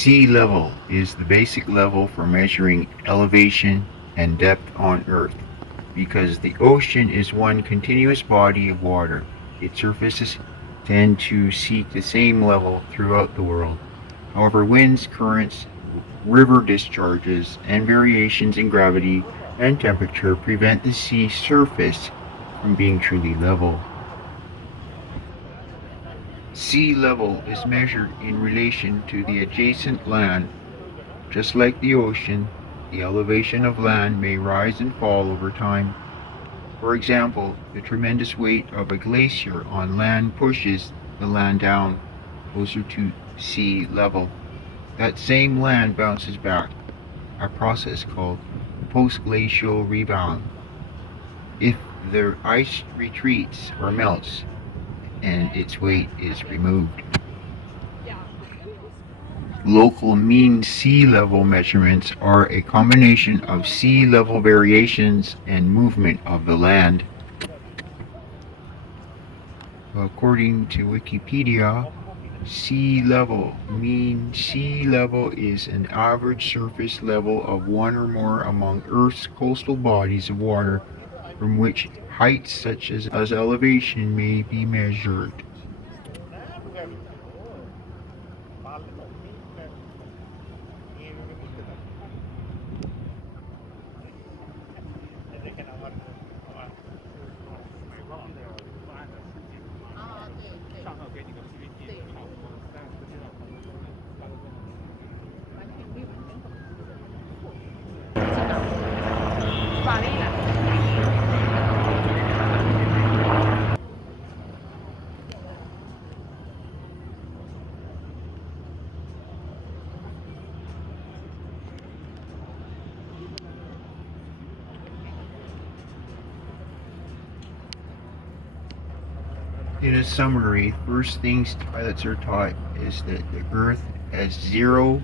Sea level is the basic level for measuring elevation and depth on Earth. Because the ocean is one continuous body of water, its surfaces tend to seek the same level throughout the world. However, winds, currents, river discharges, and variations in gravity and temperature prevent the sea surface from being truly level. Sea level is measured in relation to the adjacent land. Just like the ocean, the elevation of land may rise and fall over time. For example, the tremendous weight of a glacier on land pushes the land down closer to sea level. That same land bounces back, a process called post-glacial rebound. If the ice retreats or melts and its weight is removed. Local mean sea level measurements are a combination of sea level variations and movement of the land. According to Wikipedia, mean sea level is an average surface level of one or more among Earth's coastal bodies of water from which heights such as elevation may be measured. In a summary, first things pilots are taught is that the Earth has zero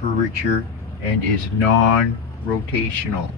curvature and is non-rotational.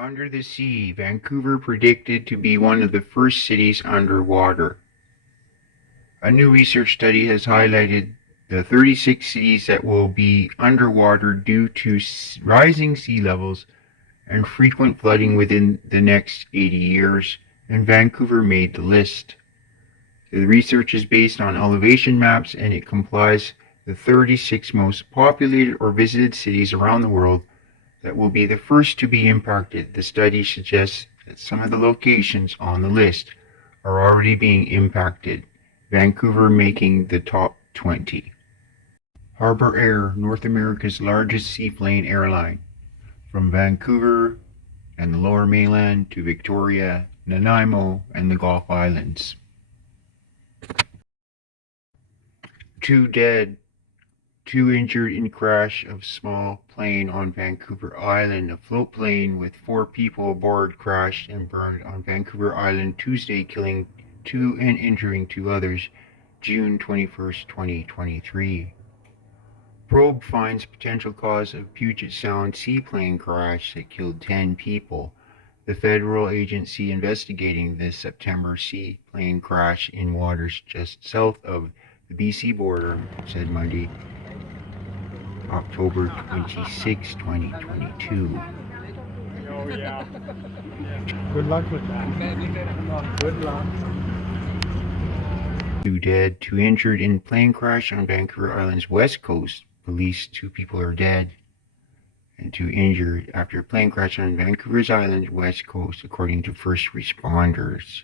Under the sea, Vancouver predicted to be one of the first cities underwater. A new research study has highlighted the 36 cities that will be underwater due to rising sea levels and frequent flooding within the next 80 years, and Vancouver made the list. The research is based on elevation maps and it compiles the 36 most populated or visited cities around the world that will be the first to be impacted. The study suggests that some of the locations on the list are already being impacted, Vancouver making the top 20. Harbour Air, North America's largest seaplane airline, from Vancouver and the Lower Mainland to Victoria, Nanaimo, and the Gulf Islands. 2 dead, 2 injured in crash of small plane on Vancouver Island. A float plane with 4 people aboard crashed and burned on Vancouver Island Tuesday, killing 2 and injuring 2 others, June 21st, 2023. Probe finds potential cause of Puget Sound seaplane crash that killed 10 people. The federal agency investigating the September seaplane crash in waters just south of the BC border said Monday, October 26, 2022. Oh, yeah. Good luck with that. Good luck. 2 dead, 2 injured in plane crash on Vancouver Island's west coast. Police, 2 people are dead and 2 injured after a plane crash on Vancouver's Island's west coast, according to first responders.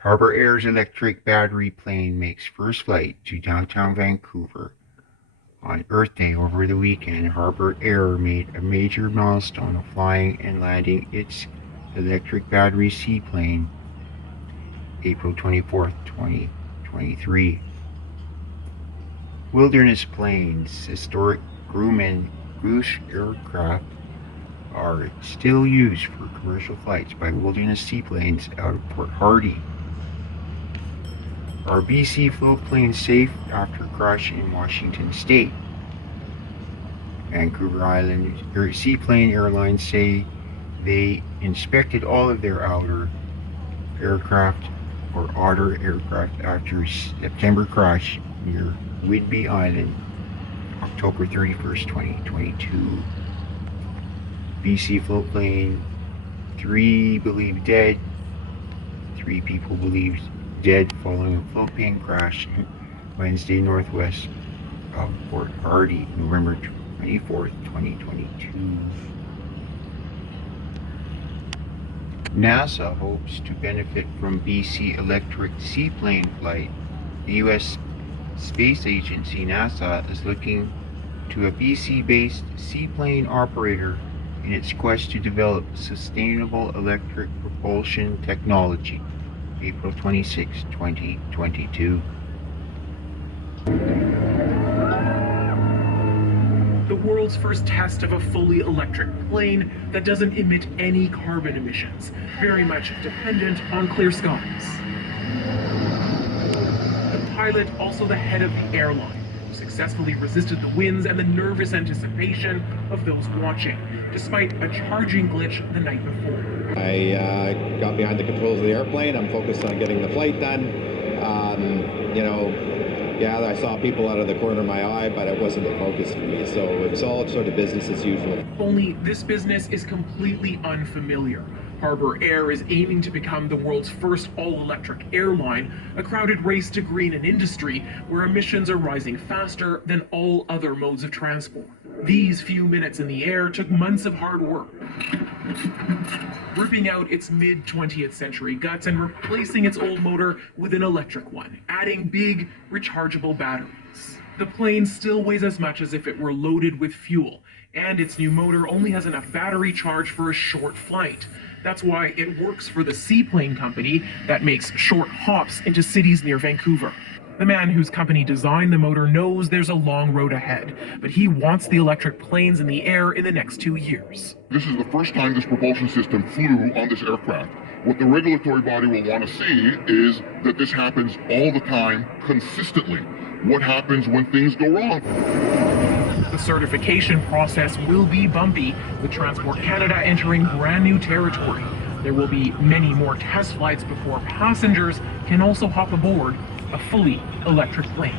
Harbour Air's electric battery plane makes first flight to downtown Vancouver. On Earth Day over the weekend, Harbour Air made a major milestone of flying and landing its electric battery seaplane, April 24, 2023. Wilderness planes, historic Grumman Goose aircraft, are still used for commercial flights by Wilderness seaplanes out of Port Hardy. Are BC float planes safe after crash in Washington State? Vancouver Island Seaplane Airlines say they inspected all of their outer aircraft or otter aircraft after September crash near Whidbey Island, October 31st, 2022. BC float plane, 3 believed dead, 3 people believed dead following a float plane crash Wednesday northwest of Port Hardy, November 24th, 2022. NASA hopes to benefit from BC electric seaplane flight. The U.S. Space Agency, NASA, is looking to a BC-based seaplane operator in its quest to develop sustainable electric propulsion technology. April 26, 2022. The world's first test of a fully electric plane that doesn't emit any carbon emissions, very much dependent on clear skies. The pilot, also the head of the airline, successfully resisted the winds and the nervous anticipation of those watching, despite a charging glitch the night before. I got behind the controls of the airplane. I'm focused on getting the flight done. Yeah, I saw people out of the corner of my eye, but it wasn't the focus for me. So it was all sort of business as usual. Only this business is completely unfamiliar. Harbour Air is aiming to become the world's first all-electric airline, a crowded race to green an industry where emissions are rising faster than all other modes of transport. These few minutes in the air took months of hard work, ripping out its mid-20th century guts and replacing its old motor with an electric one, adding big, rechargeable batteries. The plane still weighs as much as if it were loaded with fuel, and its new motor only has enough battery charge for a short flight. That's why it works for the seaplane company that makes short hops into cities near Vancouver. The man whose company designed the motor knows there's a long road ahead, but he wants the electric planes in the air in the next 2 years. This is the first time this propulsion system flew on this aircraft. What the regulatory body will want to see is that this happens all the time, consistently. What happens when things go wrong? The certification process will be bumpy, with Transport Canada entering brand new territory. There will be many more test flights before passengers can also hop aboard a fully electric plane.